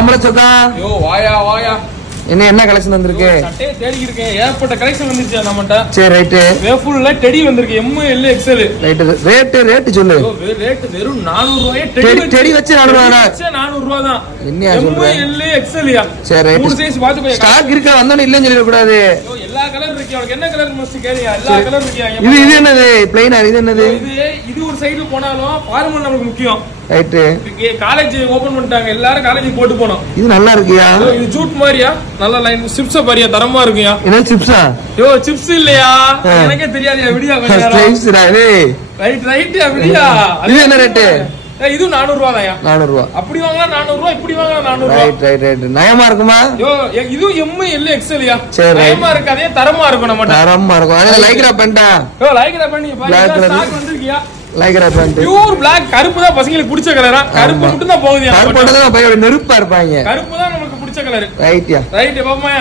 அமரச்சோக்கா. யோ வாயா வாயா. என்ன கலெக்ஷன் வந்திருக்கு? சட்டையை தேடி இருக்கேன். ஏற்பட்ட கலெக்ஷன் வந்துருச்சு நம்மட்ட. சரி ரைட். வேஃபுல்ல டெடி வந்திருக்கு. M L XL. Right. Rate சொல்லு. ரேட் வெறும் 400 ரூபாயே. டெடி வச்சு 400 ரூபாய் தான். என்னையா சொல்ற? எம் எல் எக்ஸ்எல்யா. சரி ரைட். மூணு சைஸ் பாத்து போய். ஸ்டாக் இருக்கா வந்தோனே இல்லன்னு சொல்லிட கூடாது. எல்லா கலர் இருக்கு. உங்களுக்கு என்ன கலர் மஸ்ட் கேளியா? எல்லா கலர் இருக்கு. இது என்னது? ப்ளைனா இது என்னது? இது ஒரு சைடுல போனாலும் ஃபார்மல் நமக்கு முக்கியம். ரைட். காலேஜ் ஓபன் பண்ணிட்டாங்க. எல்லாரும் காலேஜ் போட்டு போறோம். இது நல்லா இருக்குயா. இது ஜூட் மாதிரியா? நல்ல லைன் சிப்ஸ் பாரியா தரமா இருக்குயா. என்ன சிப்ஸா? யோ சிப்ஸ் இல்லையா? எனக்கே தெரியாதுயா. விடியா ஸ்லைஸ்டா டேய். ரைட் அப்படியா? இது என்ன ரேட்? இது 400 ரூபாய் தான்யா. 400 ரூபாய். அப்படி வாங்கலாம் 400 ரூபாய், இப்படி வாங்கலாம் 400 ரூபாய். ரைட். நயமா இருக்குமா? யோ இது எம் எல் எக்ஸ்எல்யா. சரி நயமா இருக்காதே, தரமா இருக்கும் நம்ம. தரமா இருக்கும். அத லைக்ரா பண்ணா. யோ லைக்ரா பண்ணி பாருங்க. ஸ்டாக் வந்திருக்கியா? Lycra pant. Pure Black. கருப்பு தான் பசங்களுக்கு பிடிச்ச கலரா. கருப்பு மட்டும் தான் போகுது. கருப்பு மட்டும் தான் பையோட நெருப்பா இருப்பாங்க. கருப்பு தான் நமக்கு பிடிச்ச கலர். ரைட்யா. ரைட் பாப்போமா.